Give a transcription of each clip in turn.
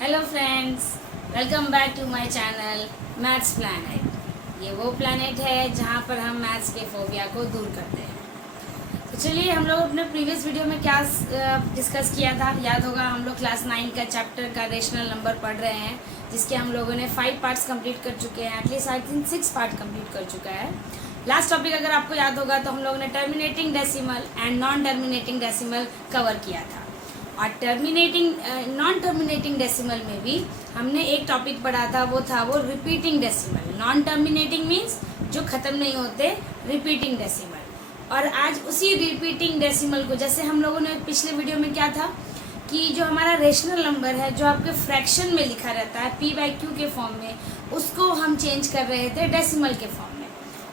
Hello friends, welcome back to my channel maths planet. ये वो planet है जहाँ पर हम मैथ्स के फोबिया को दूर करते हैं। तो चलिए, हम लोग अपने प्रीवियस वीडियो में क्या डिस्कस किया था, याद होगा। हम लोग क्लास 9 का चैप्टर का रेशनल नंबर पढ़ रहे हैं, जिसके हम लोगों ने 5 पार्ट्स कंप्लीट कर चुके हैं। At least I think 6 part complete कर चुका है। लास्ट टॉपिक अगर आपको याद होगा तो हम लोगों ने terminating decimal and non terminating decimal cover किया था। और नॉन टर्मिनेटिंग डेसिमल में भी हमने एक टॉपिक पढ़ा था, वो था repeating decimal. Non terminating means जो ख़त्म नहीं होते, रिपीटिंग डेसिमल। और आज उसी रिपीटिंग डेसिमल को, जैसे हम लोगों ने पिछले वीडियो में क्या था कि जो हमारा रेशनल नंबर है, जो आपके फ्रैक्शन में लिखा रहता है p/q के फॉर्म में, उसको हम चेंज कर रहे थे डेसिमल के फॉर्म में।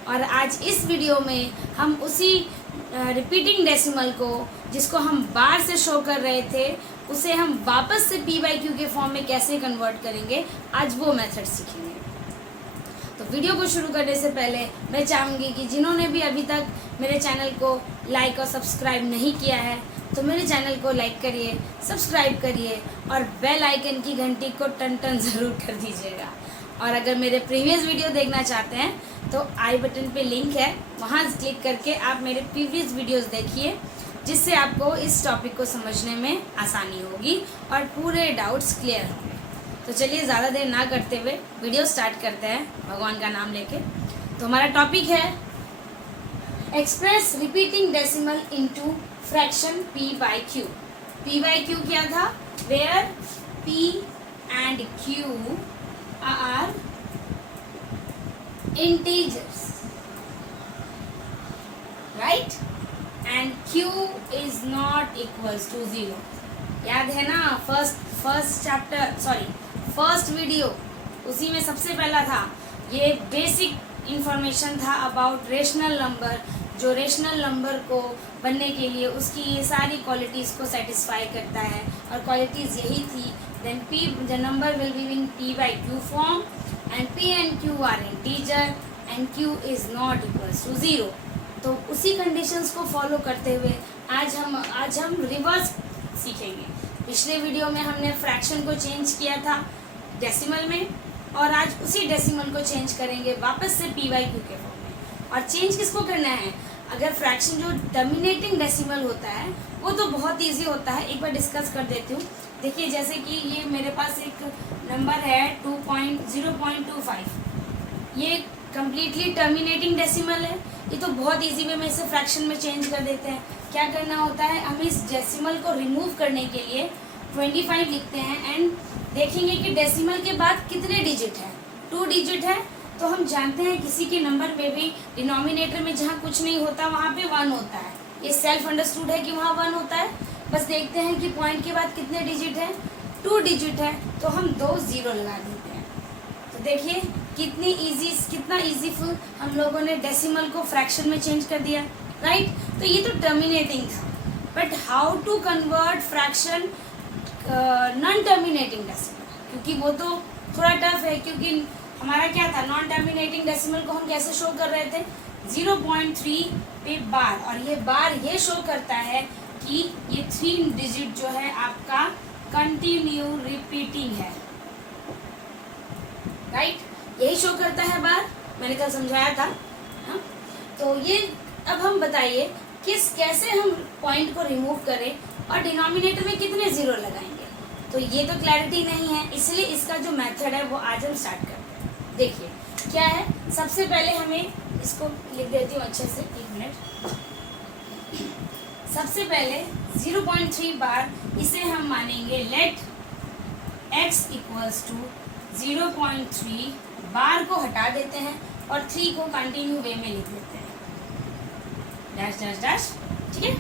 और आज इस वीडियो में हम उसी रिपीटिंग डेसिमल को, जिसको हम बार से शो कर रहे थे, उसे हम वापस से p/q के फॉर्म में कैसे कन्वर्ट करेंगे, आज वो मेथड सीखेंगे। तो वीडियो को शुरू करने से पहले मैं चाहूँगी कि जिन्होंने भी अभी तक मेरे चैनल को लाइक और सब्सक्राइब नहीं किया है, तो मेरे चैनल को लाइक करिए, सब्सक्राइब करिए और बेल आइकन की घंटी को टन टन ज़रूर कर दीजिएगा। और अगर मेरे प्रीवियस वीडियो देखना चाहते हैं तो आई बटन पे लिंक है, वहाँ क्लिक करके आप मेरे प्रीवियस वीडियोस देखिए, जिससे आपको इस टॉपिक को समझने में आसानी होगी और पूरे डाउट्स क्लियर होंगे। तो चलिए, ज़्यादा देर ना करते हुए वीडियो स्टार्ट करते हैं भगवान का नाम लेके। तो हमारा टॉपिक है express repeating decimal into fraction p/q। p/q क्या था? Where p and q are integers, right? And q is not equals to 0। याद है ना? फर्स्ट वीडियो, उसी में सबसे पहला था, ये बेसिक इंफॉर्मेशन था अबाउट रेशनल नंबर, जो रेशनल नंबर को बनने के लिए उसकी ये सारी क्वालिटीज़ को सेटिस्फाई करता है। और क्वालिटीज़ यही थी, then the number will be in p/q form and p and q are integer and q is not equals to 0। तो उसी कंडीशंस को फॉलो करते हुए आज हम रिवर्स सीखेंगे। पिछले वीडियो में हमने फ्रैक्शन को चेंज किया था डेसिमल में, और आज उसी डेसिमल को चेंज करेंगे वापस से p/q के फॉर्म में। और चेंज किसको करना है? अगर फ्रैक्शन जो टर्मिनेटिंग डेसिमल होता है वो तो बहुत इजी होता है, एक बार डिस्कस कर देती हूँ। देखिए, जैसे कि ये मेरे पास एक नंबर है 0.25, ये कम्प्लीटली टर्मिनेटिंग डेसिमल है। ये तो बहुत इजी वे में इसे फ्रैक्शन में चेंज कर देते हैं। क्या करना होता है, हम इस डेसिमल को रिमूव करने के लिए 25 लिखते हैं एंड देखेंगे कि डेसिमल के बाद कितने डिजिट है। 2 डिजिट है, तो हम जानते हैं किसी के नंबर पे भी डिनोमिनेटर में जहाँ कुछ नहीं होता वहाँ पे 1 होता है। ये सेल्फ अंडरस्टूड है कि वहाँ 1 होता है। बस देखते हैं कि पॉइंट के बाद कितने डिजिट है। 2 डिजिट है, तो हम 2 0 लगा देते हैं। तो देखिए कितना ईजीफुल हम लोगों ने डेसिमल को फ्रैक्शन में चेंज कर दिया, राइट? तो ये तो टर्मिनेटिंग था, but how to convert fraction non terminating decimal, क्योंकि वो तो थोड़ा टफ है। क्योंकि हमारा क्या था, नॉन टर्मिनेटिंग डेसिमल को हम कैसे शो कर रहे थे? 0.3 पे बार, और ये बार ये शो करता है कि ये 3 डिजिट जो है आपका कंटिन्यू रिपीटिंग है, राइट? यही शो करता है बार, मैंने कल समझाया था। हाँ, तो ये अब हम बताइए कैसे हम पॉइंट को रिमूव करें और डिनोमिनेटर में कितने 0 लगाएंगे। तो ये तो क्लैरिटी नहीं है, इसलिए इसका जो मेथड है वो आज हम स्टार्ट करते हैं। देखिए क्या है, सबसे पहले हमें इसको लिख देती हूँ अच्छे से, 1 मिनट। सबसे पहले 0.3 बार, इसे हम मानेंगे लेट x इक्वल्स टू 0.3, बार को हटा देते हैं और 3 को कंटिन्यू वे में लिख देते हैं, डैश डैश डैश, ठीक है।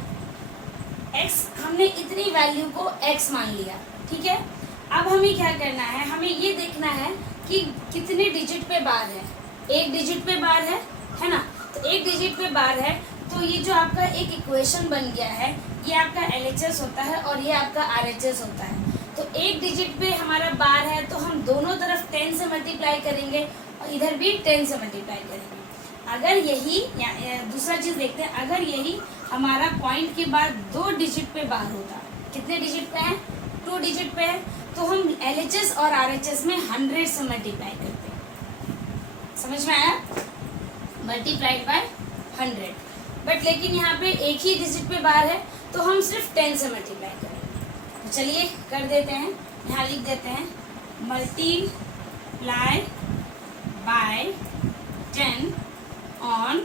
x हमने इतनी वैल्यू को x मान लिया, ठीक है। अब हमें क्या करना है, हमें ये देखना है कि कितने डिजिट पे बार है। 1 डिजिट पे बार है ना? तो 1 डिजिट पे बार है, तो ये जो आपका एक इक्वेशन बन गया है, ये आपका LHS होता है और ये आपका RHS होता है। तो 1 डिजिट पे हमारा बार है, तो हम दोनों तरफ 10 से मल्टीप्लाई करेंगे और इधर भी 10 से मल्टीप्लाई करेंगे। अगर यही दूसरा चीज़ देखते हैं, अगर यही हमारा पॉइंट के बाद 2 डिजिट पे बार होता, कितने डिजिट पे है? टू डिजिट पे है तो हम LHS और RHS में 100 से मल्टीप्लाई करते हैं। समझ में आया? Multiplied by 100। बट लेकिन यहाँ पे एक ही डिजिट पे बार है तो हम सिर्फ 10 से मल्टीप्लाई करेंगे। तो चलिए कर देते हैं, यहाँ लिख देते हैं multiply by 10 on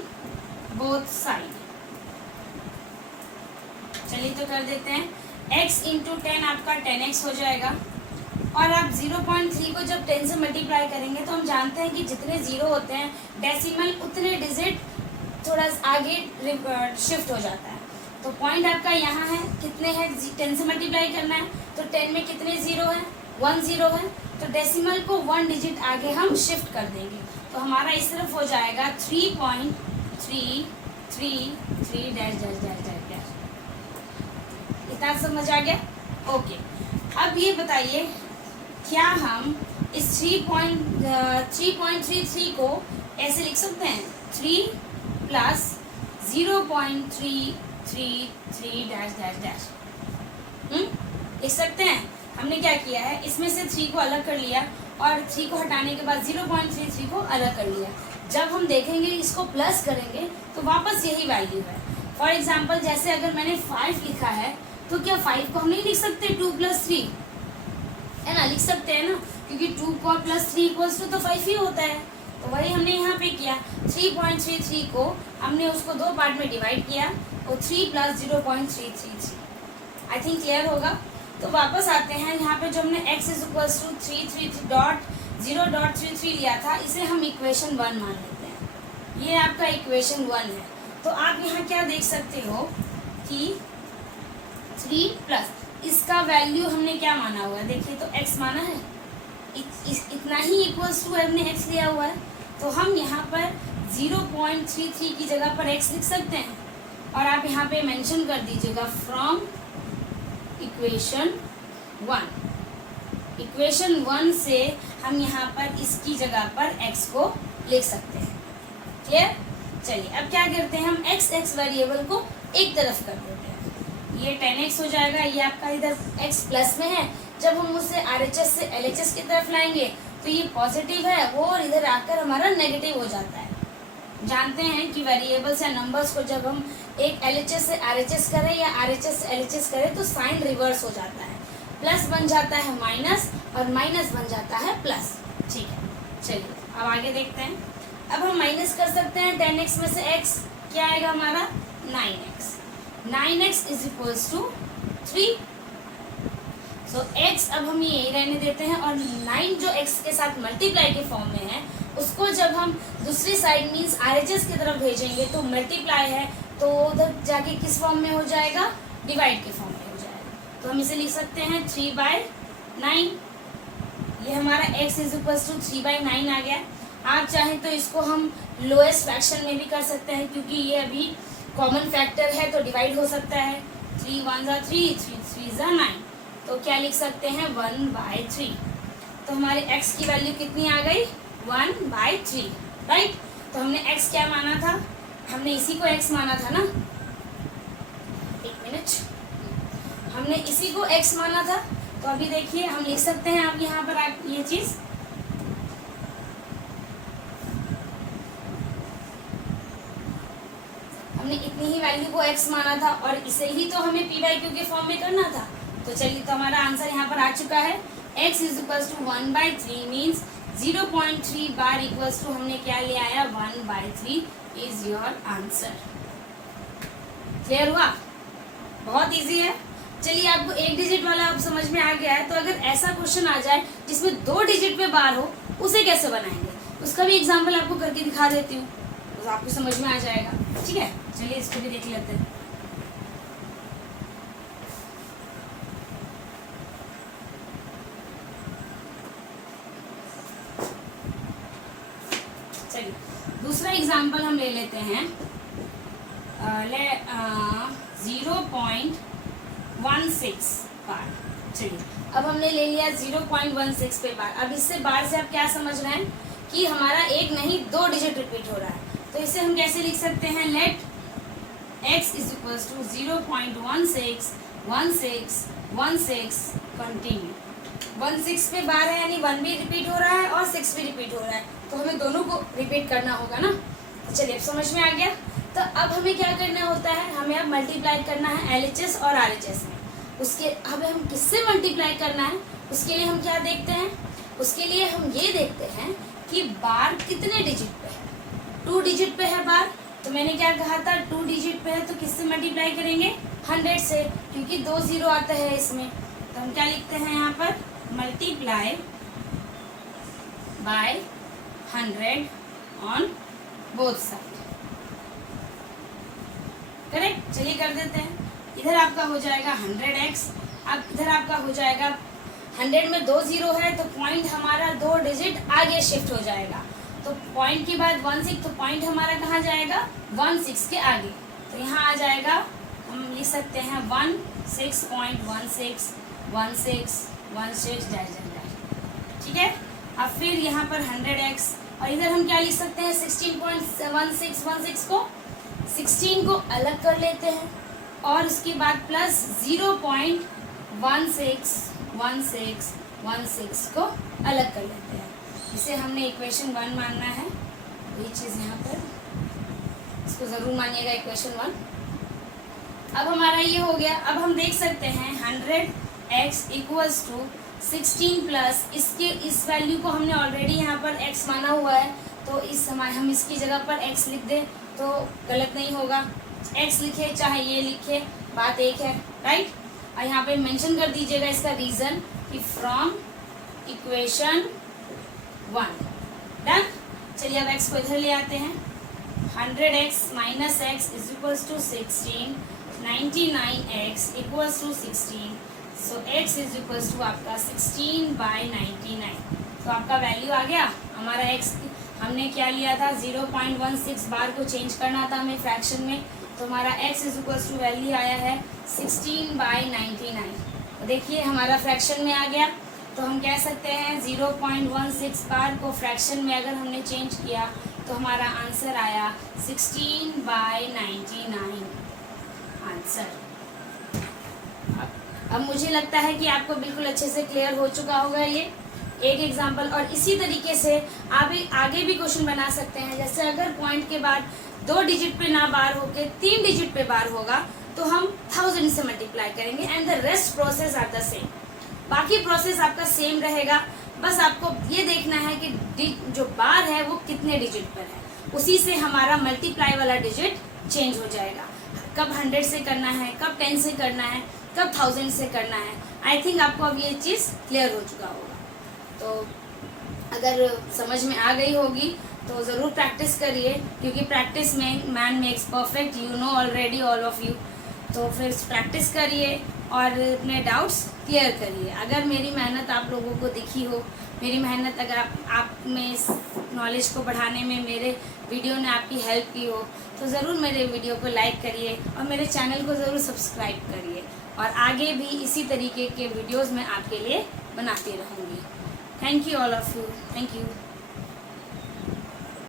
both side. चलिए तो कर देते हैं, x इंटू 10 आपका 10x हो जाएगा। और आप 0.3 को जब 10 से मल्टीप्लाई करेंगे तो हम जानते हैं कि जितने जीरो होते हैं डेसिमल उतने डिजिट थोड़ा आगे शिफ्ट हो जाता है। तो पॉइंट आपका यहाँ है, कितने हैं 10 से मल्टीप्लाई करना है तो 10 में कितने जीरो हैं, 1 जीरो है, तो डेसिमल को 1 डिजिट आगे हम शिफ्ट कर देंगे। तो हमारा इस तरफ हो जाएगा 3.333 dash dash dash dash dash. इतना समझ आ गया? ओके। अब ये बताइए क्या हम इस 3.33 को ऐसे लिख सकते हैं 3 प्लस 0.333 डैश डैश डैश, लिख सकते हैं? हमने क्या किया है, इसमें से 3 को अलग कर लिया और 3 को हटाने के बाद 0.33 को अलग कर लिया। जब हम देखेंगे इसको प्लस करेंगे तो वापस यही वैल्यू है। फॉर एग्जाम्पल जैसे अगर मैंने 5 लिखा है तो क्या 5 को हम नहीं लिख सकते 2 + 3, है ना? लिख सकते हैं ना, क्योंकि 2 को + 3 = तो 5 ही होता है। तो वही हमने यहाँ पे किया, 3.33 को हमने उसको 2 पार्ट में डिवाइड किया और 3 + 0.333। आई थिंक क्लियर होगा। तो वापस आते हैं यहाँ पे, जो हमने x = 333.0.33 लिया था इसे हम इक्वेशन 1 मान लेते हैं। ये आपका इक्वेशन 1 है। तो आप यहाँ क्या देख सकते हो कि 3 प्लस इसका वैल्यू हमने क्या माना हुआ है, देखिए तो x माना है, इतना ही इक्वल्स टू हमने x लिया हुआ है। तो हम यहाँ पर 0.33 की जगह पर x लिख सकते हैं और आप यहाँ पे मेंशन कर दीजिएगा फ्रॉम इक्वेशन 1। इक्वेशन 1 से हम यहाँ पर इसकी जगह पर x को लिख सकते हैं। क्लियर? चलिए अब क्या करते हैं, हम x वेरिएबल को एक तरफ कर देते हैं। ये 10x हो जाएगा, ये आपका इधर x प्लस में है। जब हम उसे RHS से LHS की तरफ लाएंगे तो ये पॉजिटिव है वो, और इधर आकर हमारा नेगेटिव हो जाता है। जानते हैं कि वेरिएबल्स या नंबर्स को जब हम एक LHS से RHS करें या RHS से LHS करें तो साइन रिवर्स हो जाता है, प्लस बन जाता है माइनस और माइनस बन जाता है प्लस। ठीक है, चलिए अब आगे देखते हैं। अब हम माइनस कर सकते हैं 10x में से x, क्या आएगा हमारा 9x। 9x = 3। सो x अब हम ये रहने देते हैं और 9 जो x के साथ मल्टीप्लाई के फॉर्म में है उसको जब हम दूसरी साइड मीन्स RHS की तरफ भेजेंगे तो मल्टीप्लाई है तो उधर जाके किस फॉर्म में हो जाएगा, डिवाइड के फॉर्म में हो जाएगा। तो हम इसे लिख सकते हैं 3/9। ये हमारा x = 3/9 आ गया। आप चाहें तो इसको हम लोएस्ट फ्रैक्शन में भी कर सकते हैं क्योंकि ये अभी कॉमन फैक्टर है तो डिवाइड हो सकता है। 3 1 = 3, 3 3 = 9, तो क्या लिख सकते हैं 1/3। तो हमारे x की वैल्यू कितनी आ गई 1/3, राइट। तो हमने x क्या माना था, हमने इसी को x माना था ना, एक मिनट, हमने इसी को x माना था। तो अभी देखिए हम लिख सकते हैं अब यहाँ पर ये चीज, हमने इतनी ही वैल्यू को x माना था और इसे ही तो हमें p/q के फॉर्म में करना था। तो चलिए तो हमारा आंसर यहाँ पर आ चुका है। x = 1/3 मीन्स 0.3 बार = हमने क्या ले आया 1/3 इज योर आंसर। क्लियर हुआ? बहुत इजी है। चलिए आपको एक डिजिट वाला अब समझ में आ गया है। तो अगर ऐसा क्वेश्चन आ जाए जिसमें 2 डिजिट पे बार हो उसे कैसे बनाएंगे, उसका भी एग्जाम्पल आपको करके दिखा देती हूँ तो आपको समझ में आ जाएगा। ठीक है, चलिए इसको भी देख लेते हैं। चलिए दूसरा एग्जाम्पल हम ले लेते हैं 0.16 बार। चलिए अब हमने ले लिया 0.16 पे बार। अब इससे बार से आप क्या समझ रहे हैं कि हमारा एक नहीं 2 डिजिट रिपीट हो रहा है। तो इसे हम कैसे लिख सकते हैं, लेट x = 0.1616 16 कंटिन्यू। 16 पे बार है यानी 1 भी रिपीट हो रहा है और 6 भी रिपीट हो रहा है, तो हमें दोनों को रिपीट करना होगा ना। तो चलिए अब समझ में आ गया। तो अब हमें क्या करना होता है, हमें अब मल्टीप्लाई करना है LHS और RHS में। उसके अब हम किससे मल्टीप्लाई करना है, उसके लिए हम क्या देखते हैं, उसके लिए हम ये देखते हैं कि बार कितने डिजिट पे है। 2 डिजिट पे है बार, तो मैंने क्या कहा था 2 डिजिट पे है तो किससे मल्टीप्लाई करेंगे, 100 से, क्योंकि 2 0 आता है इसमें। तो हम क्या लिखते हैं यहाँ पर, multiply by 100 on both side. Correct, चलिए कर देते हैं। इधर आपका हो जाएगा 100x, अब इधर आपका हो जाएगा 100 में 2 0 है तो पॉइंट हमारा 2 डिजिट आगे शिफ्ट हो जाएगा। तो पॉइंट के बाद 16, तो पॉइंट हमारा कहाँ जाएगा, 16 के आगे। तो यहाँ आ जाएगा, हम लिख सकते हैं 16.161616 डैश। ठीक है, अब फिर यहाँ पर 100x और इधर हम क्या लिख सकते हैं 16.1616 को 16 को अलग कर लेते हैं और उसके बाद प्लस 0.161616 को अलग कर लेते हैं। इसे हमने इक्वेशन 1 मानना है, वही चीज़ यहाँ पर इसको ज़रूर मानिएगा इक्वेशन 1। अब हमारा ये हो गया। अब हम देख सकते हैं 100x इक्वल्स टू 16 प्लस इसके इस वैल्यू को हमने ऑलरेडी यहाँ पर x माना हुआ है, तो इस समय हम इसकी जगह पर x लिख दें तो गलत नहीं होगा। x लिखे चाहे ये लिखे, बात एक है, राइट। और यहाँ पे मेंशन कर दीजिएगा इसका रीज़न कि फ्रॉम इक्वेशन 1। डन। चलिए अब x को इधर ले आते हैं। 100x minus x is equals to 16, 99x equals to 16, so x is equals to आपका 16/99। तो आपका वैल्यू आ गया हमारा x। हमने क्या लिया था 0.16 बार को चेंज करना था हमें फ्रैक्शन में, तो हमारा x is equals to value आया है 16/99। तो देखिए हमारा फ्रैक्शन में आ गया। तो हम कह सकते हैं 0.16 बार को फ्रैक्शन में अगर हमने चेंज किया तो हमारा आंसर आया 16/99 आंसर। अब मुझे लगता है कि आपको बिल्कुल अच्छे से क्लियर हो चुका होगा ये एक एग्जाम्पल। और इसी तरीके से आप आगे भी क्वेश्चन बना सकते हैं। जैसे अगर पॉइंट के बाद 2 डिजिट पे ना बार होके 3 डिजिट पे बार होगा तो हम 1000 से मल्टीप्लाई करेंगे and the rest process are the same. बाकी प्रोसेस आपका सेम रहेगा, बस आपको ये देखना है कि जो बार है वो कितने डिजिट पर है, उसी से हमारा मल्टीप्लाई वाला डिजिट चेंज हो जाएगा। कब 100 से करना है, कब 10 से करना है, कब 1000 से करना है। आई थिंक आपको अब ये चीज़ क्लियर हो चुका होगा। तो अगर समझ में आ गई होगी तो ज़रूर प्रैक्टिस करिए, क्योंकि प्रैक्टिस में man makes perfect, you know already all of you. तो फिर प्रैक्टिस करिए और अपने डाउट्स क्लियर करिए। अगर मेरी मेहनत आप लोगों को दिखी हो, मेरी मेहनत अगर आप में नॉलेज को बढ़ाने में मेरे वीडियो ने आपकी हेल्प की हो, तो ज़रूर मेरे वीडियो को लाइक करिए और मेरे चैनल को ज़रूर सब्सक्राइब करिए। और आगे भी इसी तरीके के वीडियोज़ मैं आपके लिए बनाती रहूँगी। Thank you all of you, thank you.